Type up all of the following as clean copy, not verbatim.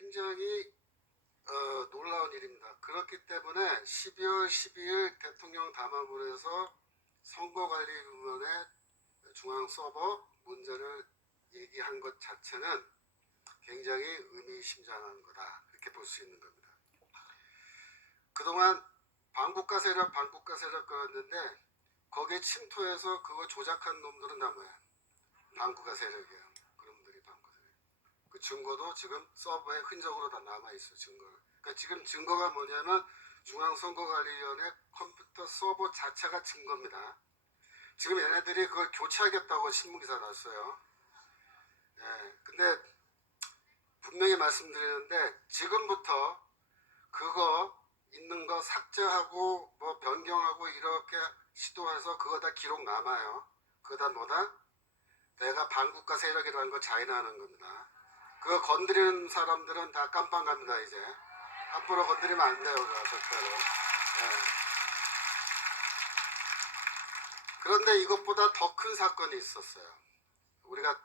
굉장히 놀라운 일입니다. 그렇기 때문에 12월 12일 대통령 담화문에서 선거관리위원회 중앙 서버 문제를 얘기한 것 자체는 굉장히 의미심장한 거다. 이렇게 볼 수 있는 겁니다. 그동안 반국가 세력 그랬는데 거기에 침투해서 그거 조작한 놈들은 다 뭐야? 반국가 세력이에요. 그놈들이 반국가 세력. 그 증거도 지금 서버에 흔적으로 다 남아있어. 증거를. 그러니까 지금 증거가 뭐냐면 중앙선거관리위원회 컴퓨터 서버 자체가 증거입니다. 지금 얘네들이 그걸 교체하겠다고 신문기사 났어요. 예, 근데 분명히 말씀드리는데 지금부터 그거 있는 거 삭제하고 뭐 변경하고 이렇게 시도해서 그거 다 기록 남아요. 그거 다 뭐다? 내가 반국가 세력이라는 걸 자인하는 겁니다. 그거 건드리는 사람들은 다 깜빵 갑니다. 이제 앞으로 건드리면 안 돼요. 그거 절대로. 네. 그런데 이것보다 더 큰 사건이 있었어요. 우리가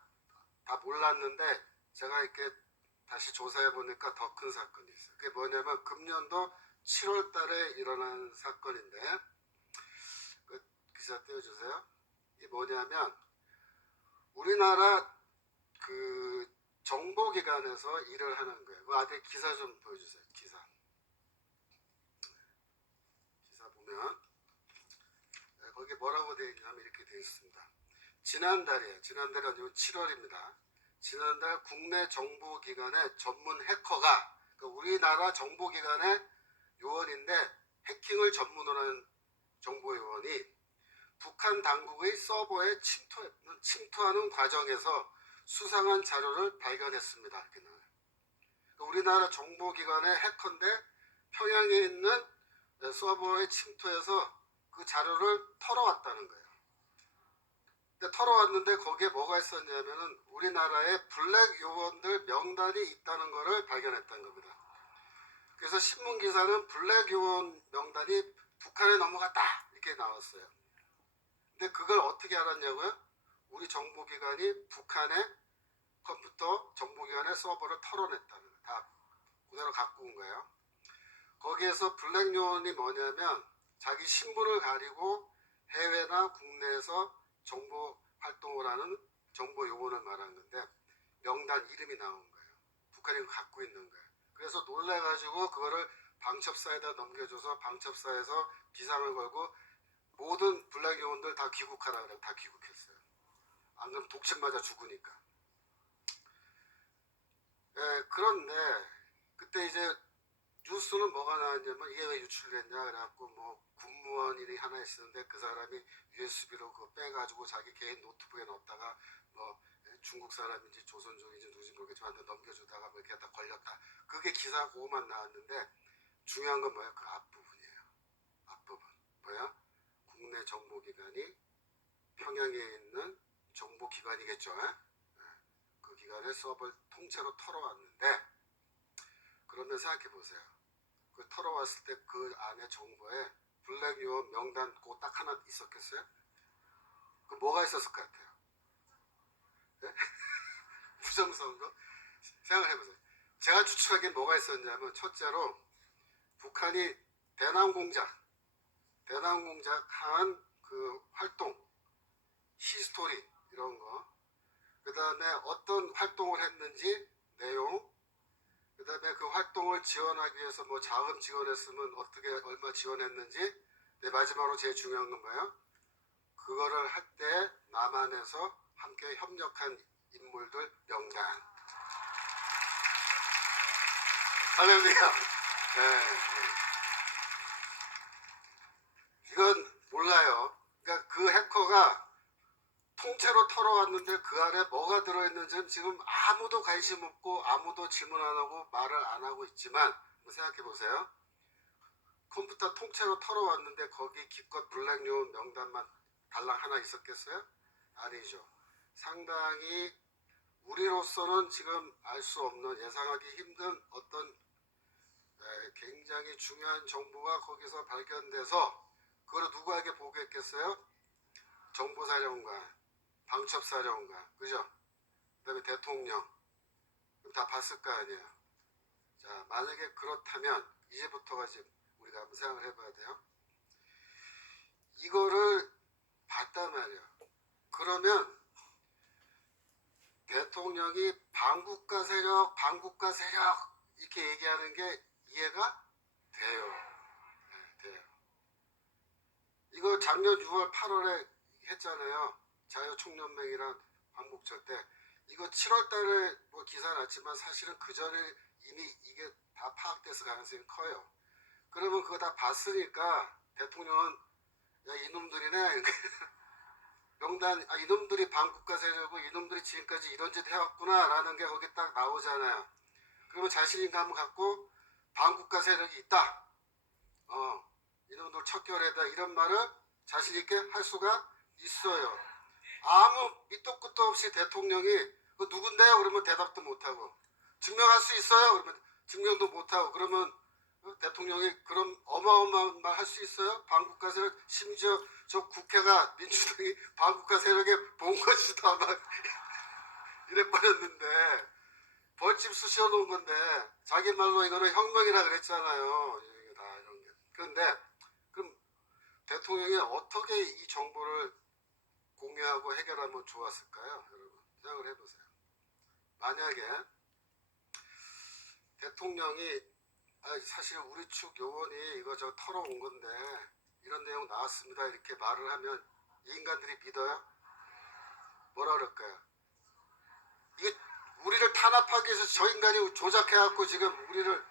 다 몰랐는데 제가 이렇게 다시 조사해 보니까 더 큰 사건이 있어요. 그게 뭐냐면 금년도 7월 달에 일어난 사건인데 그 기사 띄워주세요. 이게 뭐냐면 우리나라 그 정보기관에서 일을 하는 거예요. 그 앞에 기사 좀 보여주세요. 기사 보면 거기 뭐라고 되어 있냐면 이렇게 되어 있습니다. 지난달이에요. 지난달이 아니고 7월입니다. 지난달 국내 정보기관의 전문 해커가 그러니까 우리나라 정보기관의 요원인데 해킹을 전문으로 하는 정보요원이 북한 당국의 서버에 침투하는 과정에서 수상한 자료를 발견했습니다. 이렇게 나와요. 그러니까 우리나라 정보기관의 해커인데 평양에 있는 서버에 침투해서 그 자료를 털어왔다는 거예요. 근데 털어왔는데 거기에 뭐가 있었냐면은 우리나라의 블랙 요원들 명단이 있다는 것을 발견했다는 겁니다. 그래서 신문 기사는 블랙 요원 명단이 북한에 넘어갔다 이렇게 나왔어요. 근데 그걸 어떻게 알았냐고요? 우리 정보기관이 북한의 컴퓨터 정보기관의 서버를 털어냈다는 거예요. 다 그대로 갖고 온 거예요. 거기에서 블랙 요원이 뭐냐면 자기 신분을 가리고 해외나 국내에서 정보 활동을 하는 정보 요원을 말하는 건데 명단 이름이 나온 거예요. 북한이 갖고 있는 거예요. 그래서 놀래가지고 그거를 방첩사에다 넘겨줘서 방첩사에서 비상을 걸고 모든 블랙 요원들 다 귀국하라 그래. 다 귀국했어요. 안 그러면 독침 맞아 죽으니까. 예, 그런데 그때 이제 뉴스는 뭐가 나왔냐면 이게 왜 유출됐냐 그래갖고 뭐 군무원이 하나 있었는데 그 사람이 USB로 그거 빼가지고 자기 개인 노트북에 넣었다가 뭐 중국 사람인지 조선족인지 누군지 모르겠지만 넘겨주다가 뭐 이렇게 다 걸렸다. 그게 기사 그거만 나왔는데 중요한 건 뭐야? 그 앞부분이에요. 앞부분. 뭐야? 국내 정보기관이 평양에 있는 정보기관이겠죠. 그 기관의 서버를 통째로 털어왔는데 그러면 생각해 보세요. 그 털어왔을 때 그 안에 정보에 블랙 요원 명단 꼭 딱 하나 있었겠어요? 그 뭐가 있었을 것 같아요? 네? 부정선거? 생각을 해보세요. 제가 추측하기엔 뭐가 있었냐면 첫째로 북한이 대남공작 한 그 활동 히스토리 이런 거 그 다음에 어떤 활동을 했는지 내용 그 다음에 그 활동을 지원하기 위해서 뭐 자금 지원했으면 어떻게 얼마 지원했는지 마지막으로 제일 중요한 건 뭐예요? 그거를 할 때 남한에서 함께 협력한 인물들 명단. 할렐루야. 네. 이건 몰라요. 그러니까 그 해커가 통째로 털어왔는데 그 안에 뭐가 들어있는지는 지금 아무도 관심 없고 아무도 질문 안 하고 말을 안 하고 있지만 생각해 보세요. 컴퓨터 통째로 털어왔는데 거기 기껏 블랙 요원 명단만 달랑 하나 있었겠어요? 아니죠. 상당히 우리로서는 지금 알 수 없는 예상하기 힘든 어떤 굉장히 중요한 정보가 거기서 발견돼서 그걸 누구에게 보고했겠어요? 정보사령관, 방첩사령관, 그죠? 그 다음에 대통령 다 봤을 거 아니에요. 자, 만약에 그렇다면 이제부터가 지금 우리가 한번 생각을 해봐야 돼요. 이거를 봤단 말이야. 그러면 대통령이 반국가 세력, 반국가 세력 이렇게 얘기하는 게 이해가 돼요. 네, 돼요. 이거 작년 6월, 8월에 했잖아요. 자유총연맹이랑 광복절 때. 이거 7월 달에 뭐 기사 났지만 사실은 그 전에 이미 이게 다 파악됐을 가능성이 커요. 그러면 그거 다 봤으니까 대통령은 야 이놈들이네 명단 이놈들이 반국가 세력이고 이놈들이 지금까지 이런 짓 해왔구나 라는 게 거기 딱 나오잖아요. 그러면 자신감 갖고 반국가 세력이 있다. 이놈들 척결해다 이런 말을 자신 있게 할 수가 있어요. 아무 밑도 끝도 없이 대통령이 그 누군데요? 그러면 대답도 못하고 증명할 수 있어요? 그러면 증명도 못하고 그러면 대통령이 그럼 어마어마한 말 할 수 있어요? 반국가 세력 심지어 저 국회가 민주당이 반국가 세력에 본거지도 아마 이래버렸는데 벌집 쑤셔 놓은 건데 자기 말로 이거는 혁명이라 그랬잖아요. 이게 다 이런 게. 그런데 그럼 대통령이 어떻게 이 정보를 공유하고 해결하면 좋았을까요? 여러분 생각을 해보세요. 만약에 대통령이 사실 우리 측 요원이 이거 저 털어온 건데 이런 내용 나왔습니다 이렇게 말을 하면 이 인간들이 믿어요? 뭐라 그럴까요? 이게 우리를 탄압하기 위해서 저 인간이 조작해갖고 지금 우리를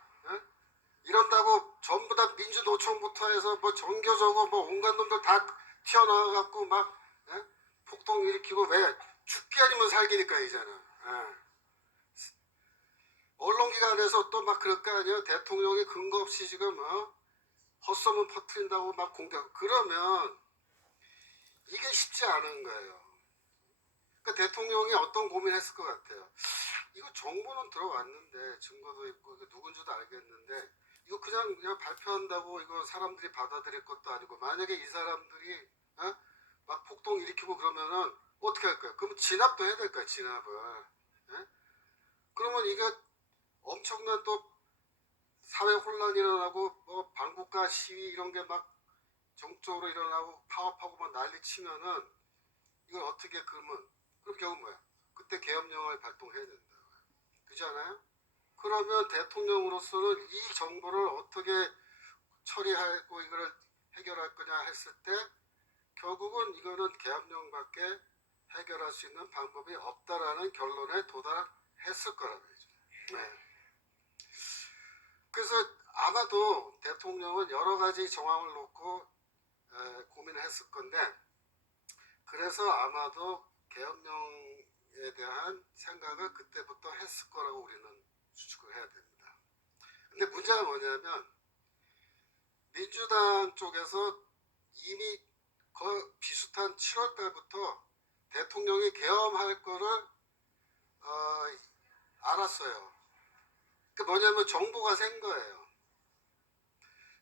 이런다고 전부 다 민주노총부터 해서 뭐 정교조고 뭐 온갖 놈들 다 튀어나와갖고 막 폭동 일으키고 왜 죽기 아니면 살기니까 이제는 언론기관에서 또 막 그럴 거 아니에요. 대통령이 근거 없이 지금 헛소문 퍼뜨린다고 막 공격 그러면 이게 쉽지 않은 거예요. 그러니까 대통령이 어떤 고민했을 것 같아요. 이거 정보는 들어왔는데 증거도 있고 누군지도 알겠는데 이거 그냥 발표한다고 이거 사람들이 받아들일 것도 아니고 만약에 이 사람들이 막 폭동 일으키고 그러면은 어떻게 할까요? 그럼 진압도 해야 될까요? 진압을. 그러면 이게 엄청난 또 사회 혼란이 일어나고 뭐 반국가 시위 이런 게 막 정적으로 일어나고 파업하고 막 난리 치면은 이걸 어떻게 그러면 그럼 결국 뭐야? 그때 계엄령을 발동해야 된다. 그렇지 않아요? 그러면 대통령으로서는 이 정보를 어떻게 처리하고 이걸 해결할 거냐 했을 때 결국은 이거는 계엄령밖에 해결할 수 있는 방법이 없다라는 결론에 도달했을 거라는 거죠. 네. 그래서 아마도 대통령은 여러 가지 정황을 놓고 고민을 했을 건데 그래서 아마도 계엄령에 대한 생각을 그때부터 했을 거라고 우리는 추측을 해야 됩니다. 근데 문제가 뭐냐면 민주당 쪽에서 이미 그 비슷한 7월 달부터 대통령이 계엄할 거를 알았어요. 그 뭐냐면 정보가 센 거예요.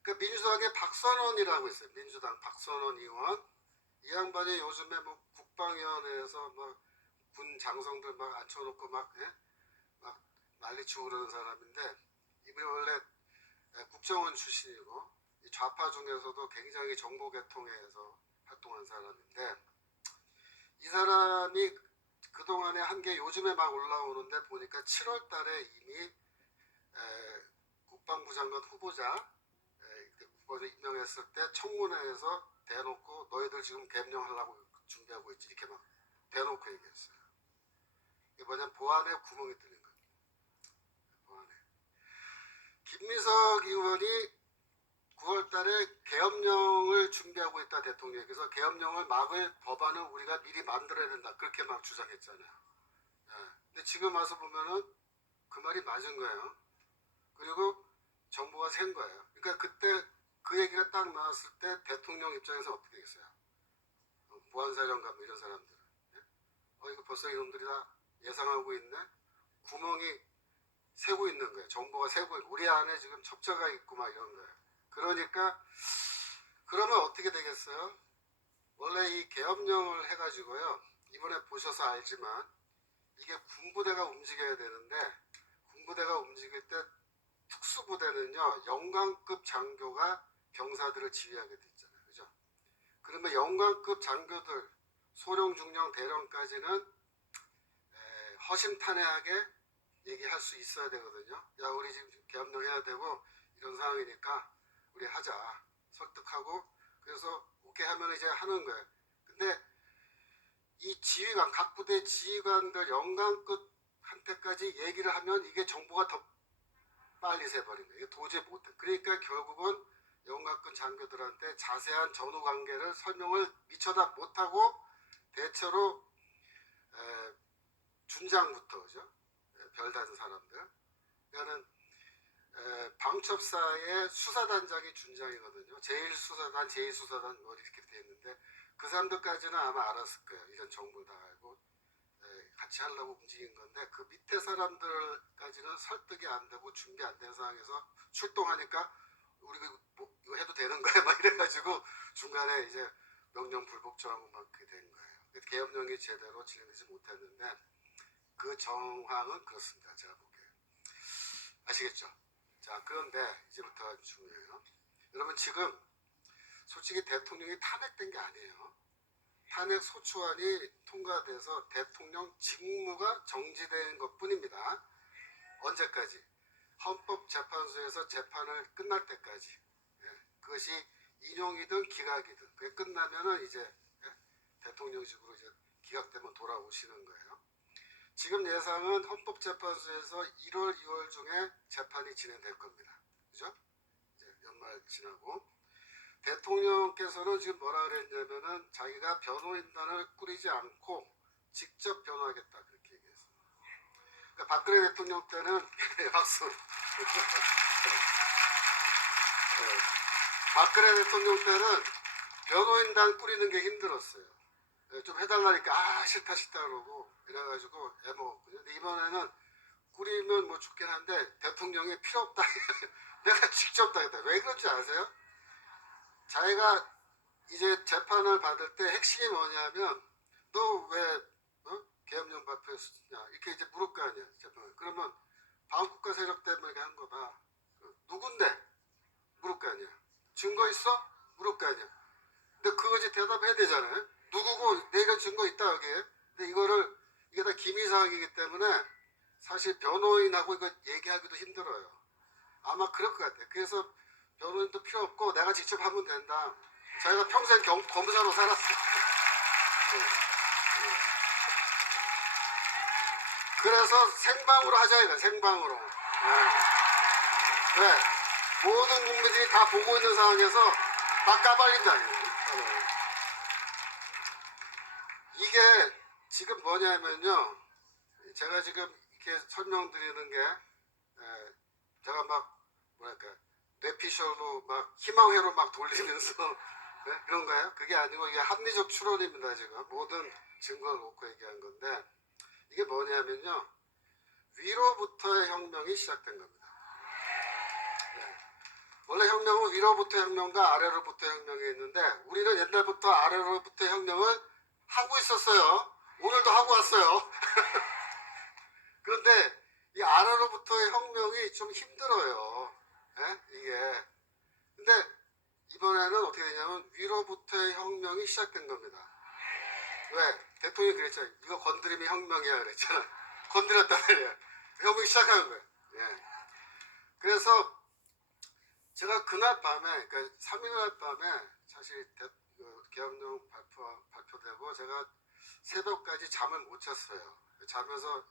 그 민주당의 박선원이라고 있어요. 민주당 박선원 의원. 이 양반이 요즘에 뭐 국방위원회에서 막 군 장성들 막 앉혀놓고 막 난리치고 그러는 사람인데 이분이 원래 국정원 출신이고 좌파 중에서도 굉장히 정보계통에서 활동한 사람인데 이 사람이 그동안에 한 게 요즘에 막 올라오는데 보니까 7월 달에 이미 국방부 장관 후보자 임명했을 때 청문회에서 대놓고 너희들 지금 계엄령하려고 준비하고 있지 이렇게 막 대놓고 얘기했어요. 이게 뭐냐면 보안에 구멍이 뚫린 거예요. 보안에. 김민석 의원이 9월 달에 계엄령을 준비하고 있다 대통령께서 계엄령을 막을 법안을 우리가 미리 만들어야 된다 그렇게 막 주장했잖아요. 근데 지금 와서 보면은 그 말이 맞은 거예요. 그리고 정보가 센 거예요. 그러니까 그때 그 얘기가 딱 나왔을 때 대통령 입장에서 어떻게 했어요? 보안사령관 이런 사람들 이거 벌써 이놈들이 다 예상하고 있네? 구멍이 새고 있는 거예요. 정보가 새고 있고 우리 안에 지금 첩자가 있고 막 이런 거예요. 그러니까 그러면 어떻게 되겠어요? 원래 이 계엄령을 해가지고요. 이번에 보셔서 알지만 이게 군부대가 움직여야 되는데 군부대가 움직일 때 보면요, 영관급 장교가 병사들을 지휘하게 돼 있잖아요. 그죠? 그러면 영관급 장교들, 소령, 중령, 대령까지는 허심탄회하게 얘기할 수 있어야 되거든요. 야, 우리 지금 계엄령해야 되고 이런 상황이니까 우리 하자. 설득하고 그래서 오케이 하면 이제 하는 거예요. 근데 이 지휘관, 각 부대 지휘관들 영관급한테까지 얘기를 하면 이게 정보가 더 빨리 새버린 거예요. 이게 도저히 못해. 그러니까 결국은 영관급 장교들한테 자세한 전후 관계를 설명을 미처다 못하고 대체로 준장부터, 그죠? 별 다른 사람들. 그러니까는 방첩사의 수사단장이 준장이거든요. 제1수사단, 제2수사단 뭐 이렇게 돼 있는데 그 사람들까지는 아마 알았을 거예요. 이런 정보를 다 알고 같이 하려고 움직인 건데 그 밑에 사람들까지는 설득이 안 되고 준비 안 된 상황에서 출동하니까 우리 뭐 이거 해도 되는 거야 막 이래가지고 중간에 이제 명령 불복종하고 막 그렇게 된 거예요. 계엄령이 제대로 진행되지 못했는데 그 정황은 그렇습니다. 제가 보기에. 아시겠죠? 자, 그런데 이제부터 중요해요. 여러분 지금 솔직히 대통령이 탄핵된 게 아니에요. 탄핵 소추안이 통과돼서 대통령 직무가 정지된 것 뿐입니다. 언제까지? 헌법재판소에서 재판을 끝날 때까지. 그것이 인용이든 기각이든 그게 끝나면은 이제 대통령직으로 이제 기각되면 돌아오시는 거예요. 지금 예상은 헌법재판소에서 1월, 2월 중에 재판이 진행될 겁니다. 그죠? 이제 연말 지나고. 대통령께서는 지금 뭐라 그랬냐면은 자기가 변호인단을 꾸리지 않고 직접 변호하겠다 그렇게 얘기했어요. 그러니까 박근혜 대통령 때는 박수. 박근혜 대통령 때는 변호인단 꾸리는 게 힘들었어요. 좀 해달라니까 싫다 그러고 이래가지고 애먹었거든요. 근데 이번에는 꾸리면 뭐 좋긴 한데 대통령이 필요 없다. 내가 직접 하겠다. 왜 그런지 아세요? 자기가 이제 재판을 받을 때 핵심이 뭐냐면 너 왜 계엄령 발표했냐 이렇게 이제 물을 거 아니야. 재판을. 그러면 반국가 세력 때문에 이렇게 한 거다. 누군데? 물을 거 아니야. 증거 있어? 물을 거 아니야. 근데 그거 이제 대답해야 되잖아요. 누구고 내가 증거 있다 여기에. 근데 이게 다 기밀사항이기 때문에 사실 변호인하고 이거 얘기하기도 힘들어요. 아마 그럴 것 같아요. 그래서 변호인도 필요 없고 내가 직접 하면 된다. 자기가 평생 검사로 살았어요. 그래서 생방으로 하자 이거 생방으로. 왜? 모든 국민들이 다 보고 있는 상황에서 다 까발린다. 이게 지금 뭐냐면요. 제가 지금 이렇게 설명드리는 게 제가 막 뭐랄까 뇌피셜로 막 희망회로 막 돌리면서 그런가요? 그게 아니고 이게 합리적 추론입니다. 지금 모든 증거를 놓고 얘기한 건데 이게 뭐냐면요. 위로부터의 혁명이 시작된 겁니다. 원래 혁명은 위로부터 혁명과 아래로부터 혁명이 있는데 우리는 옛날부터 아래로부터 혁명을 하고 있었어요. 오늘도 하고 왔어요. 그런데 이 아래로부터의 혁명이 좀 힘들어요. 이게. 근데 이번에는 어떻게 되냐면 위로부터의 혁명이 시작된 겁니다. 왜? 대통령이 그랬잖아요. 이거 건드리면 혁명이야 그랬잖아. 건드렸단 말이야. 혁명이 시작하는 거예요. 그래서 제가 그날 밤에, 그러니까 3일날 밤에 사실 계엄령 발표되고 제가 새벽까지 잠을 못 잤어요. 자면서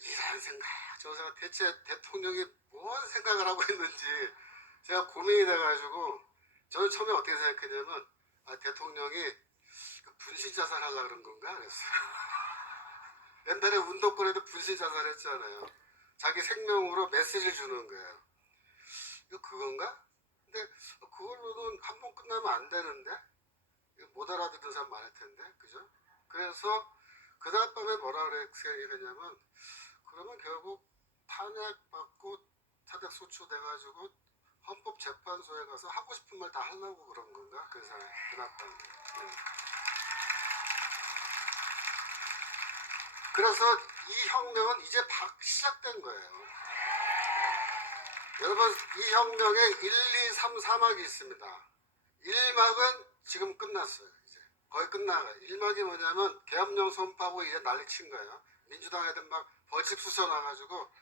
이런 생각, 저 생각, 대체 대통령이 뭔 생각을 하고 있는지 제가 고민이 돼가지고 저는 처음에 어떻게 생각했냐면 대통령이 분신자살 하려고 그런 건가 그랬어요. 옛날에 운동권에도 분신자살 했잖아요. 자기 생명으로 메시지를 주는 거예요. 이거 그건가? 근데 그걸로는 한 번 끝나면 안 되는데 못 알아듣는 사람 많을 텐데 그죠? 그래서 그날 밤에 뭐라 생각했냐면 그러면 결국 탄핵받고 탄핵 소추돼가지고 헌법재판소에 가서 하고 싶은 말 다 하려고 그런 건가? 그래서 그날 밤에 그래서 이 혁명은 이제 시작된 거예요. 여러분, 이 혁명에 1, 2, 3, 4막이 있습니다. 1막은 지금 끝났어요. 이제 거의 끝나가요. 1막이 뭐냐면 계엄령 선포하고 이제 난리 친 거예요. 민주당 애들 막 벌집 쑤셔놔가지고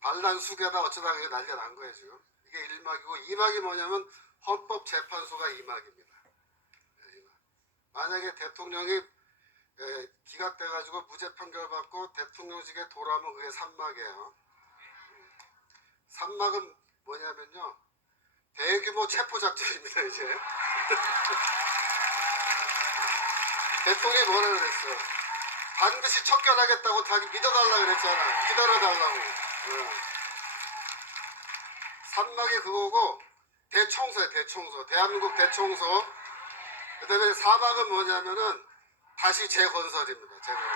반란 수개다 어쩌다 그게 난리가 난 거예요 지금. 이게 1막이고 2막이 뭐냐면 헌법재판소가 2막입니다. 만약에 대통령이 기각돼가지고 무죄 판결 받고 대통령직에 돌아오면 그게 3막이에요. 3막은 뭐냐면요, 대규모 체포작전입니다 이제. 대통령이 뭐라 그랬어요? 반드시 척결하겠다고 자기 믿어달라 그랬잖아. 기다려달라고. 3막이 그거고, 대청소야 대청소. 대한민국 대청소. 그 다음에 4막은 뭐냐면은 다시 재건설입니다. 재건설.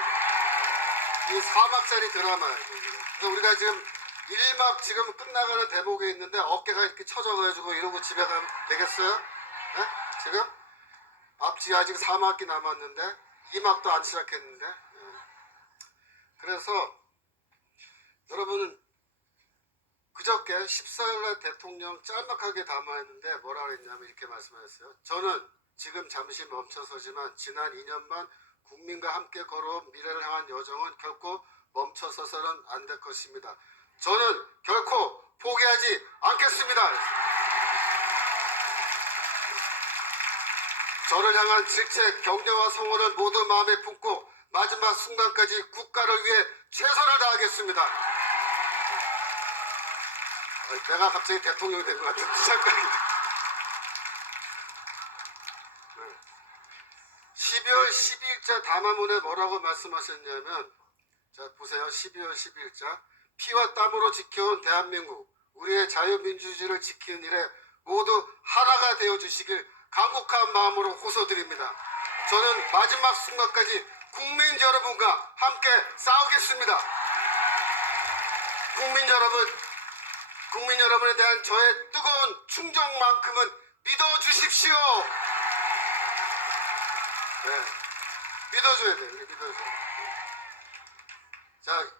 이 4막짜리 드라마예요. 그래서 우리가 지금 1막 지금 끝나가는 대목에 있는데 어깨가 이렇게 처져가지고 이러고 집에 가면 되겠어요? 네? 지금? 앞뒤 아직 4막이 남았는데 2막도 안 시작했는데. 네. 그래서 여러분은 그저께 14일날 대통령 짤막하게 담아했는데 뭐라 그랬냐면 이렇게 말씀하셨어요. 저는 지금 잠시 멈춰서지만 지난 2년만 국민과 함께 걸어온 미래를 향한 여정은 결코 멈춰서서는 안 될 것입니다. 저는 결코 포기하지 않겠습니다. 저를 향한 질책, 격려와 성원을 모두 마음에 품고 마지막 순간까지 국가를 위해 최선을 다하겠습니다. 내가 갑자기 대통령이 된 것 같은 잠깐이다. 12월 12일자 담화문에 뭐라고 말씀하셨냐면, 자 보세요. 12월 12일자 피와 땀으로 지켜온 대한민국, 우리의 자유민주주의를 지키는 일에 모두 하나가 되어주시길 간곡한 마음으로 호소드립니다. 저는 마지막 순간까지 국민 여러분과 함께 싸우겠습니다. 국민 여러분에 대한 저의 뜨거운 충정만큼은 믿어주십시오. 네, 믿어줘야 돼요. 믿어줘야 돼요. 자,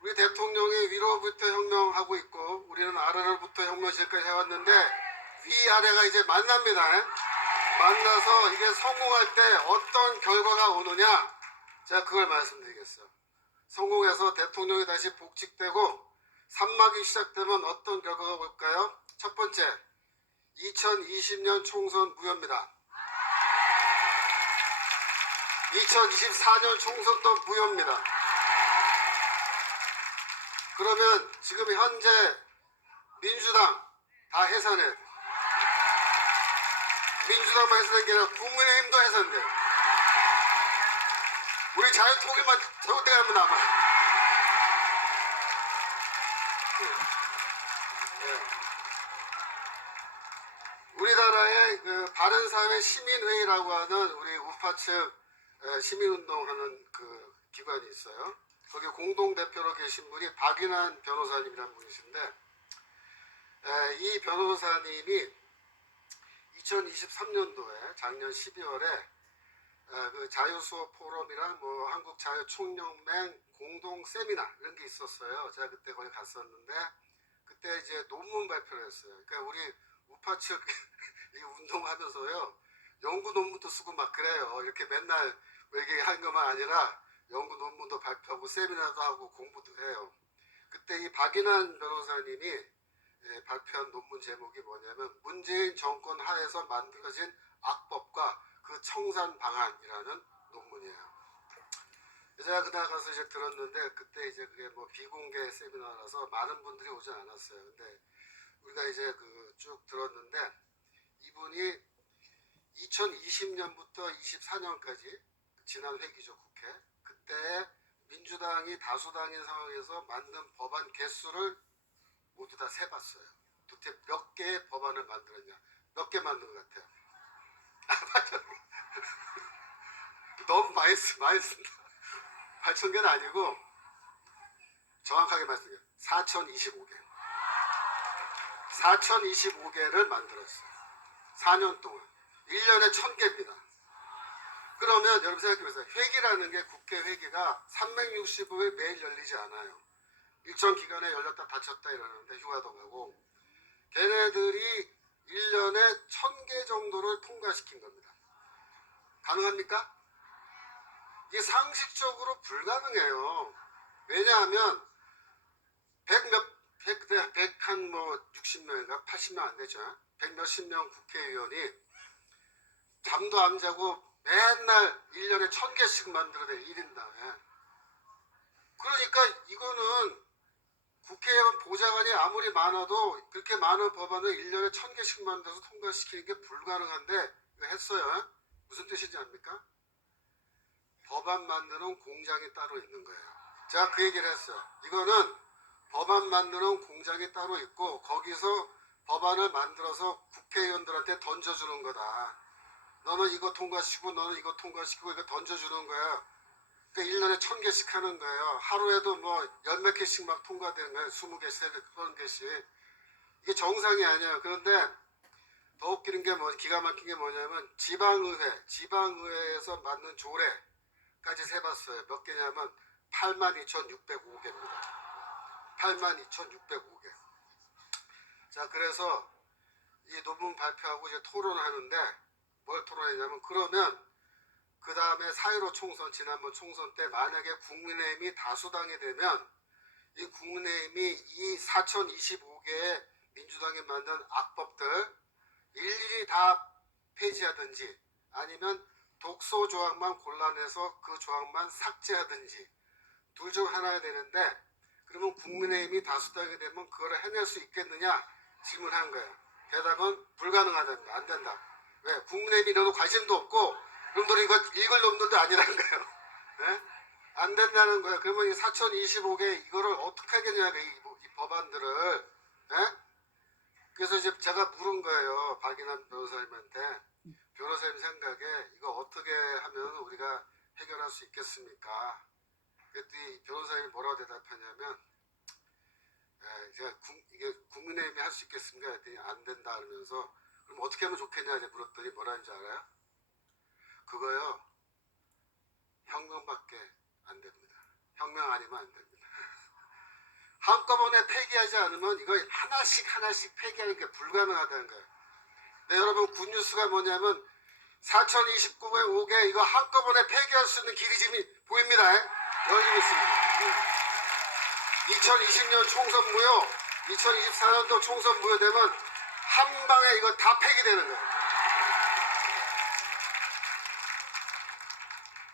우리 대통령이 위로부터 혁명하고 있고 우리는 아래로부터 혁명실까지 해왔는데 위아래가 이제 만납니다. 만나서 이게 성공할 때 어떤 결과가 오느냐, 제가 그걸 말씀드리겠어요. 성공해서 대통령이 다시 복직되고 3막이 시작되면 어떤 결과가 올까요? 첫 번째, 2020년 총선 무효입니다. 2024년 총선도 무효입니다. 그러면 지금 현재 민주당 다 해산해야 돼. 민주당만 해산된 게 아니라 국민의힘도 해산돼요. 우리 자유통일만 잘못되면 남아. 네. 우리나라의 그 바른사회 시민회의라고 하는 우리 우파 측 시민운동하는 그 기관이 있어요. 거기 공동대표로 계신 분이 박인환 변호사님이라는 분이신데, 이 변호사님이 2023년도에 작년 12월에 그 자유수업 포럼이랑 뭐 한국자유총연맹 공동 세미나 이런 게 있었어요. 제가 그때 거기 갔었는데 그때 이제 논문 발표를 했어요. 그러니까 우리 우파 측 이 운동하면서요, 연구 논문도 쓰고 막 그래요. 이렇게 맨날 얘기하는 것만 아니라 연구 논문도 발표하고 세미나도 하고 공부도 해요. 그때 이 박인환 변호사님이 발표한 논문 제목이 뭐냐면 문재인 정권 하에서 만들어진 악법과 그 청산 방안이라는 논문이에요. 제가 그날 가서 이제 들었는데 그때 이제 그게 뭐 비공개 세미나라서 많은 분들이 오지 않았어요. 근데 우리가 이제 그 쭉 들었는데 이분이 2020년부터 24년까지 지난 회기죠, 국회. 그때 민주당이 다수당인 상황에서 만든 법안 개수를 모두 다 세봤어요. 도대체 몇 개의 법안을 만들었냐? 몇 개 만든 것 같아요? 맞아. 너무 많이 쓴다. 8,000개는 아니고 정확하게 말씀드려요. 4,025개. 4,025개를 만들었어요. 4년 동안. 1년에 1,000개입니다. 그러면 여러분 생각해보세요. 회기라는 게 국회 회기가 365일 매일 열리지 않아요. 일정 기간에 열렸다 닫혔다 이러는데 휴가도 가고 걔네들이 1년에 1000개 정도를 통과시킨 겁니다. 가능합니까? 이게 상식적으로 불가능해요. 왜냐하면 100한 뭐 60명인가 80명 안 되죠. 100몇십 명 국회의원이 잠도 안 자고 맨날 1년에 1000개씩 만들어내 1인당에. 그러니까 이거는 국회의원 보좌관이 아무리 많아도 그렇게 많은 법안을 1년에 1000개씩 만들어서 통과시키는 게 불가능한데 이거 했어요. 무슨 뜻인지 압니까? 법안 만드는 공장이 따로 있는 거예요. 제가 그 얘기를 했어요. 이거는 법안 만드는 공장이 따로 있고 거기서 법안을 만들어서 국회의원들한테 던져주는 거다. 너는 이거 통과시키고 너는 이거 통과시키고 이거 던져주는 거야. 그러니까 1년에 1000개씩 하는 거예요. 하루에도 뭐 열 몇 개씩 막 통과되는 거예요. 20개씩, 30개씩. 이게 정상이 아니에요. 그런데 더 웃기는 게 기가 막힌 게 뭐냐면 지방의회에서 만든 조례까지 세봤어요. 몇 개냐면 82,605개입니다. 82,605개. 자, 그래서 이 논문 발표하고 이제 토론하는데 뭘 토론했냐면 그러면 그 다음에 4.15 총선, 지난번 총선 때 만약에 국민의힘이 다수당이 되면 이 국민의힘이 이 4025개의 민주당이 만든 악법들 일일이 다 폐지하든지 아니면 독소 조항만 골라내서 그 조항만 삭제하든지 둘 중 하나야 되는데 그러면 국민의힘이 다수당이 되면 그걸 해낼 수 있겠느냐 질문한 거예요. 대답은 불가능하답니다. 안 된다. 왜? 국민의힘이 이런 관심도 없고 놈들이 이거 읽을 놈들도 아니라는 거예요. 네? 안 된다는 거예요. 그러면 이 4025개 이거를 어떻게 하겠냐 이 법안들을. 네? 그래서 이제 제가 물은 거예요. 박인환 변호사님한테. 변호사님 생각에 이거 어떻게 하면 우리가 해결할 수 있겠습니까? 그랬더니 변호사님이 뭐라고 대답하냐면 제가 이게 국민의힘이 할 수 있겠습니까? 그랬더니 안 된다 그러면서 그럼 어떻게 하면 좋겠냐 이제 물었더니 뭐라는 줄 알아요? 그거요 혁명밖에 안 됩니다. 혁명 아니면 안 됩니다. 한꺼번에 폐기하지 않으면 이거 하나씩 폐기하는 게 불가능하다는 거예요. 네, 여러분 굿뉴스가 뭐냐면 4029개 5개 이거 한꺼번에 폐기할 수 있는 길이 지금 보입니다. 열리고 있습니다. 2020년 총선 무효 2024년도 총선 무효되면 한 방에 이거 다 폐기되는 거예요.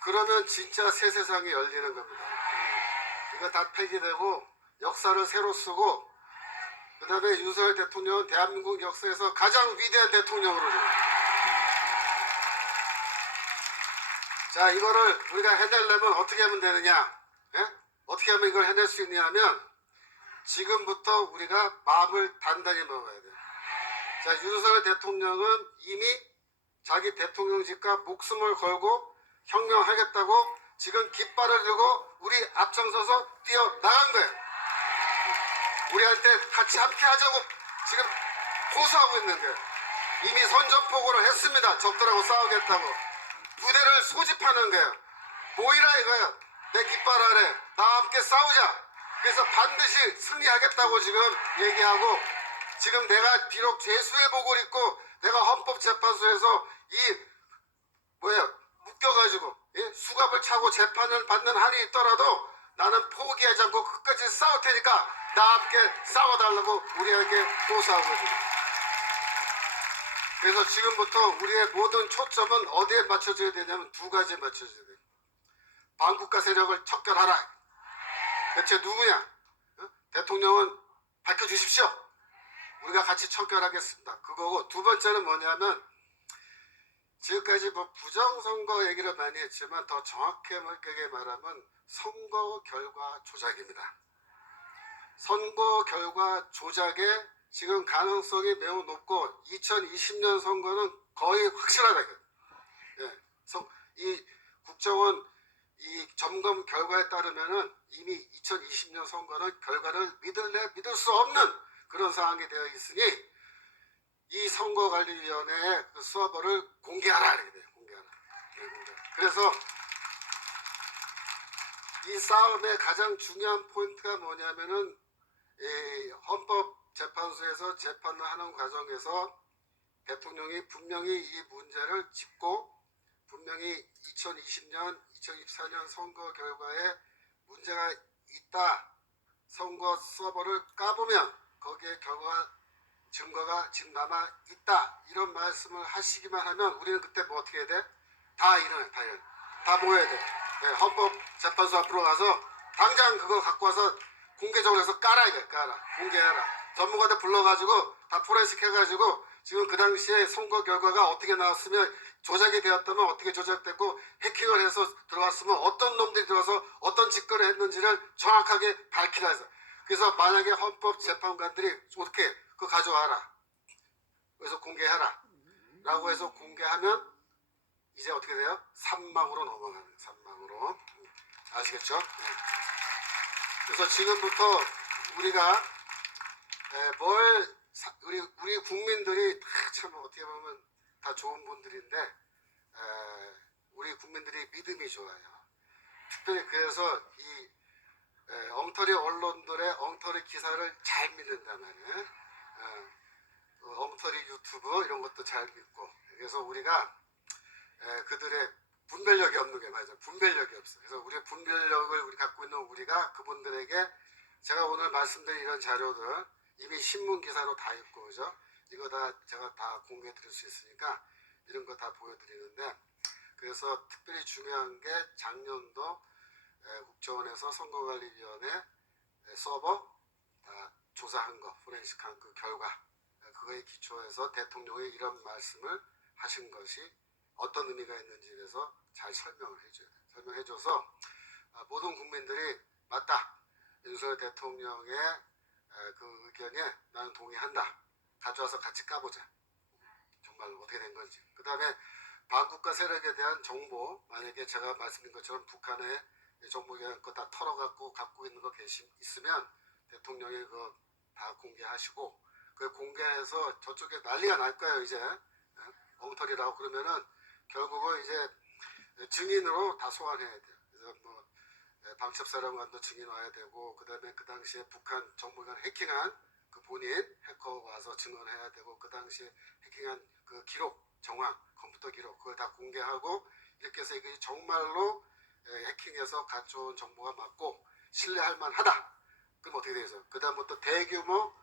그러면 진짜 새 세상이 열리는 겁니다. 이거 다 폐기되고 역사를 새로 쓰고 그 다음에 윤석열 대통령은 대한민국 역사에서 가장 위대한 대통령으로 자 이거를 우리가 해내려면 어떻게 하면 되느냐 예? 어떻게 하면 이걸 해낼 수 있냐 하면 지금부터 우리가 마음을 단단히 먹어야 돼요. 자 윤석열 대통령은 이미 자기 대통령직과 목숨을 걸고 혁명하겠다고 지금 깃발을 들고 우리 앞장서서 뛰어나간 거예요. 우리한테 같이 함께 하자고 지금 호소하고 있는 거예요. 이미 선전포고를 했습니다. 적들하고 싸우겠다고. 부대를 소집하는 거예요. 모이라 이거예요. 내 깃발 아래 나와 함께 싸우자. 그래서 반드시 승리하겠다고 지금 얘기하고 지금 내가 비록 죄수의 복을 입고 내가 헌법재판소에서 묶여가지고 수갑을 차고 재판을 받는 한이 있더라도 나는 포기하지 않고 끝까지 싸울 테니까 나와 함께 싸워달라고 우리에게 호소하고 있습니다. 그래서 지금부터 우리의 모든 초점은 어디에 맞춰져야 되냐면 두 가지에 맞춰져야 돼요. 반국가 세력을 척결하라. 대체 누구냐? 대통령은 밝혀주십시오. 우리가 같이 척결하겠습니다. 그거고 두 번째는 뭐냐면 지금까지 부정선거 얘기를 많이 했지만 더 정확하게 말하면 선거 결과 조작입니다. 선거 결과 조작의 지금 가능성이 매우 높고 2020년 선거는 거의 확실하다. 예, 이 국정원 이 점검 결과에 따르면은 이미 2020년 선거는 결과를 믿을 수 없는 그런 상황이 되어 있으니 이 선거관리위원회의 그 서버를 공개하라 이렇게 돼요. 공개하라. 그래서 이 싸움의 가장 중요한 포인트가 뭐냐면은 이 헌법재판소에서 재판을 하는 과정에서 대통령이 분명히 이 문제를 짚고 분명히 2020년, 2024년 선거 결과에 문제가 있다. 선거 서버를 까보면 거기에 증거가 지금 남아 있다. 이런 말씀을 하시기만 하면 우리는 그때 뭐 어떻게 해야 돼? 다 일어나요. 다 모여야 돼. 네, 헌법재판소 앞으로 가서 당장 그거 갖고 와서 공개적으로 해서 깔아 이거 깔아. 공개해라. 전문가들 불러가지고 다 포렌식 해가지고 지금 그 당시에 선거 결과가 어떻게 나왔으면 조작이 되었다면 어떻게 조작됐고 해킹을 해서 들어왔으면 어떤 놈들이 들어와서 어떤 짓거리를 했는지를 정확하게 밝히라 해서 그래서 만약에 헌법재판관들이 어떻게 그거 가져와라 그래서 공개하라 라고 해서 공개하면 이제 어떻게 돼요? 산망으로 넘어가는 거예요. 산망으로 아시겠죠? 네. 그래서 지금부터 우리가 우리 국민들이 참 어떻게 보면 다 좋은 분들인데 우리 국민들이 믿음이 좋아요. 특별히 그래서 이 엉터리 언론들의 엉터리 기사를 잘 믿는단 말이에요. 엉터리 유튜브 이런 것도 잘 믿고 그래서 우리가 그들의 분별력이 없는 게 맞아요. 분별력이 없어. 그래서 우리의 분별력을 우리 갖고 있는 우리가 그분들에게 제가 오늘 말씀드린 이런 자료들 이미 신문 기사로 다 있고 그죠? 이거 다 제가 다 공개해 드릴 수 있으니까 이런 거 다 보여드리는데 그래서 특별히 중요한 게 작년도 국정원에서 선거관리위원회 서버 다 조사한 거 포렌식한 그 결과 그거에 기초해서 대통령이 이런 말씀을 하신 것이 어떤 의미가 있는지 그래서 잘 설명을 해줘야 돼. 설명해줘서 모든 국민들이 맞다. 윤석열 대통령의 그 의견에 나는 동의한다. 가져와서 같이 까보자. 정말 어떻게 된 건지. 그 다음에 반국가 세력에 대한 정보 만약에 제가 말씀드린 것처럼 북한의 정보기관 거 다 털어갖고 갖고 있는 거 있으면 대통령이 그거 다 공개하시고 그 공개해서 저쪽에 난리가 날 거예요. 이제 엉터리라고 그러면은 결국은 이제 증인으로 다 소환해야 돼요. 그래서 뭐 방첩사령관도 증인 와야 되고 그 다음에 그 당시에 북한 정보기관 해킹한 그 본인 해커가 와서 증언해야 되고 그 당시에 해킹한 그 기록 정황 컴퓨터 기록 그걸 다 공개하고 이렇게 해서 이게 정말로 해킹해서 가져온 정보가 맞고 신뢰할 만하다. 그럼 어떻게 되겠어요? 그 다음부터 대규모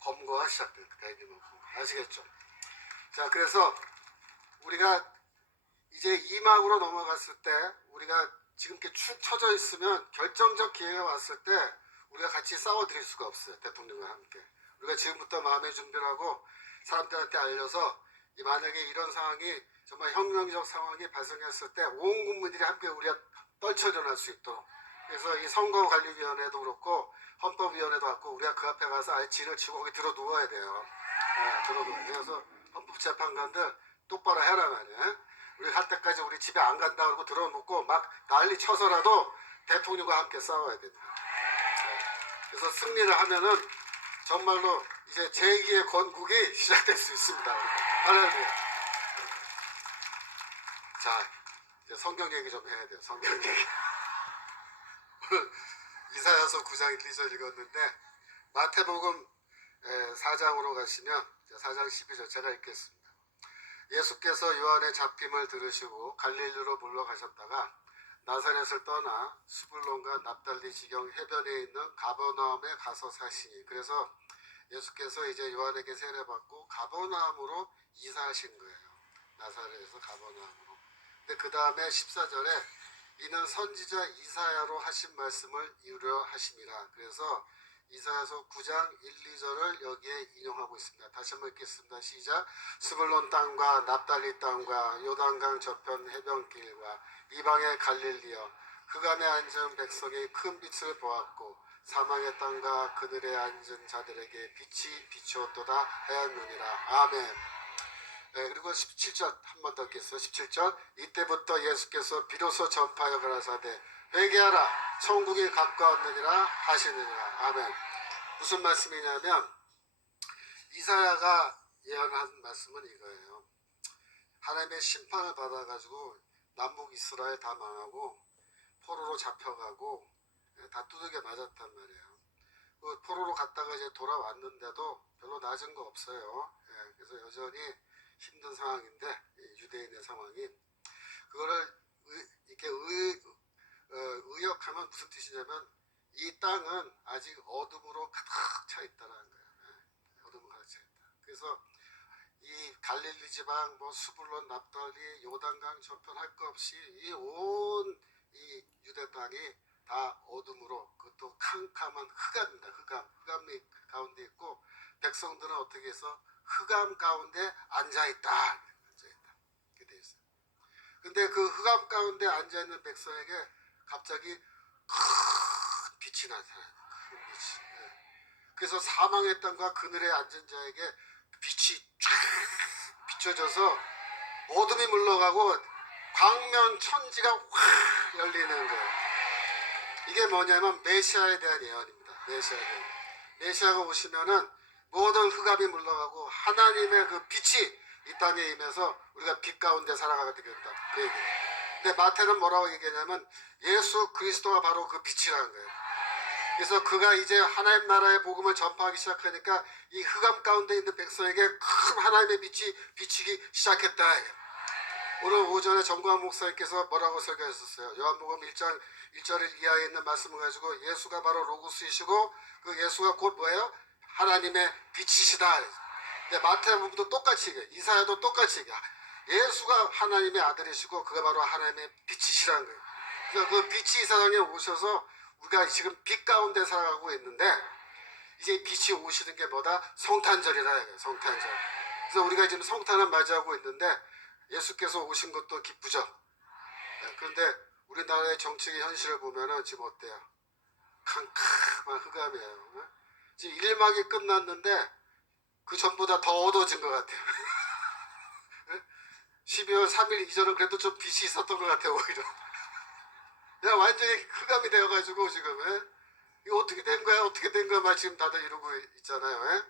검거가 시작돼요. 대규모 검거. 아시겠죠? 자 그래서 우리가 이제 2막으로 넘어갔을 때 우리가 지금 이렇게 축 처져 있으면 결정적 기회가 왔을 때 우리가 같이 싸워드릴 수가 없어요. 대통령과 함께. 우리가 지금부터 마음의 준비를 하고 사람들한테 알려서 만약에 이런 상황이 정말 혁명적 상황이 발생했을 때 온 국민들이 함께 우리가 떨쳐 일어날 수 있도록 그래서 이 선거관리위원회도 그렇고 헌법위원회도 갖고 우리가 그 앞에 가서 아예 진을 치고 거기 들어 누워야 돼요. 들어 누워야 돼요. 그래서 헌법재판관들 똑바로 해라 말이야. 우리 할 때까지 우리 집에 안 간다 그러고 들어놓고 막 난리 쳐서라도 대통령과 함께 싸워야 됩니다. 그래서 승리를 하면은 정말로 이제 제2의 건국이 시작될 수 있습니다. 할렐루야. 자, 이제 성경 얘기 좀 해야 돼요. 성경 얘기. 이사야서 9장 1, 2절 읽었는데 마태복음 4장으로 가시면 4장 12절 제가 읽겠습니다. 예수께서 요한의 잡힘을 들으시고 갈릴리로 물러가셨다가 나사렛을 떠나 수불론과 납달리 지경 해변에 있는 가버나움에 가서 사시니 그래서 예수께서 이제 요한에게 세례받고 가버나움으로 이사하신 거예요. 나사렛에서 가버나움으로. 근데 그 다음에 14절에 이는 선지자 이사야로 하신 말씀을 이루려 하심이라. 그래서 이사야서 9장 1, 2절을 여기에 인용하고 있습니다. 다시 한번 읽겠습니다. 시작. 스불론 땅과 납달리 땅과 요단강 저편 해변길과 이방의 갈릴리여 흑암에 앉은 백성이 큰 빛을 보았고 사망의 땅과 그들의 앉은 자들에게 빛이 비추었도다 하였느니라. 아멘. 그리고 17절 한 번 더 읽겠어요. 17절 이때부터 예수께서 비로소 전파하여 가라사대 회개하라 천국이 가까웠느니라 하시느니라. 아멘. 무슨 말씀이냐면 이사야가 예언한 말씀은 이거예요. 하나님의 심판을 받아가지고 남북 이스라엘 다 망하고 포로로 잡혀가고 다 두들겨 맞았단 말이에요. 그 포로로 갔다가 이제 돌아왔는데도 별로 나아진 거 없어요. 그래서 여전히 힘든 상황인데 유대인의 상황이 그거를 이렇게 의역하면 무슨 뜻이냐면 이 땅은 아직 어둠으로 가득 차 있다는 거예요. 어둠으로 가득 차 있다. 그래서 이 갈릴리 지방, 뭐 수불론, 납달리, 요단강 저편 할 거 없이 이 온 이 유대 땅이 다 어둠으로 그것도 캄캄한 흑암입니다. 흑암이 가운데 있고 백성들은 어떻게 해서 흑암 가운데 앉아 있다. 이렇게 돼 있어요. 근데 그 흑암 가운데 앉아 있는 백성에게 갑자기 큰 빛이 나타나요. 큰 빛이. 그래서 사망의 땅과 그늘에 앉은 자에게 빛이 쫙 비춰져서 어둠이 물러가고 광명 천지가 확 열리는 거예요. 이게 뭐냐면 메시아에 대한 예언입니다. 메시아에 대한. 메시아가 오시면은 모든 흑암이 물러가고 하나님의 그 빛이 이 땅에 임해서 우리가 빛 가운데 살아가게 되겠다. 그 얘기예요. 근데 마태는 뭐라고 얘기하냐면 예수 그리스도가 바로 그 빛이라는 거예요. 그래서 그가 이제 하나님 나라의 복음을 전파하기 시작하니까 이 흑암 가운데 있는 백성에게 큰 하나님의 빛이 비치기 시작했다. 오늘 오전에 정광 목사님께서 뭐라고 설교하셨어요? 요한복음 1장 1절 이하에 있는 말씀을 가지고 예수가 바로 로고스이시고 그 예수가 곧 뭐예요? 하나님의 빛이시다. 근데 마태복음도 똑같이 얘기해요. 이사야도 똑같이 얘기해요. 예수가 하나님의 아들이시고 그가 바로 하나님의 빛이시라는 거예요. 그러니까 그 빛이 이 세상에 오셔서 우리가 지금 빛 가운데 살아가고 있는데 이제 빛이 오시는 게 뭐다? 성탄절이라 해요. 성탄절. 그래서 우리가 지금 성탄을 맞이하고 있는데 예수께서 오신 것도 기쁘죠. 그런데 우리나라의 정치의 현실을 보면은 지금 어때요? 캄캄한 흑암이에요. 지금 1막이 끝났는데 그 전보다 더 어두워진 것 같아요. 12월 3일 이전은 그래도 좀 빛이 있었던 것 같아요. 오히려. 그냥 완전히 흑암이 되어가지고 지금 이거 어떻게 된 거야? 어떻게 된 거야? 막 지금 다들 이러고 있잖아요.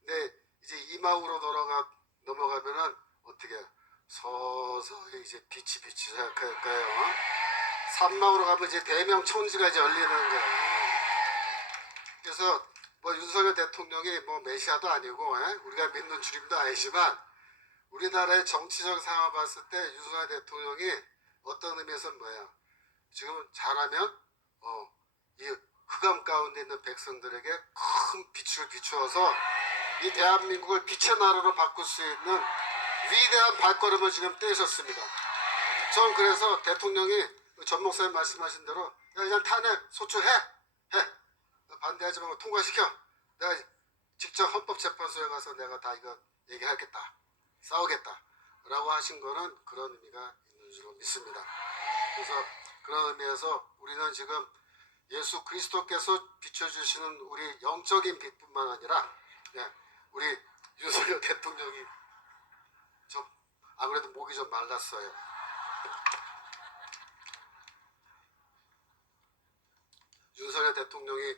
근데 이제 2막으로 넘어가면은 어떻게 서서히 이제 빛이 시작할 거예요. 3막으로 가면 이제 대명천지가 이제 열리는 거예요. 그래서 뭐 윤석열 대통령이 뭐 메시아도 아니고 우리가 믿는 주님도 아니지만 우리나라의 정치적 상황을 봤을 때 윤석열 대통령이 어떤 의미에서 뭐야? 지금 잘하면 이 흑암 가운데 있는 백성들에게 큰 빛을 비추어서 이 대한민국을 빛의 나라로 바꿀 수 있는 위대한 발걸음을 지금 떼셨습니다. 전 그래서 대통령이 전 목사님 말씀하신 대로 그냥 탄핵 소추해 반대하지 말고 통과시켜. 내가 직접 헌법재판소에 가서 내가 다 이거 얘기하겠다. 싸우겠다. 라고 하신 거는 그런 의미가 있는 줄로 믿습니다. 그래서 그런 의미에서 우리는 지금 예수 그리스도께서 비춰주시는 우리 영적인 빛뿐만 아니라 우리 윤석열 대통령이 좀 아무래도 목이 좀 말랐어요. 윤석열 대통령이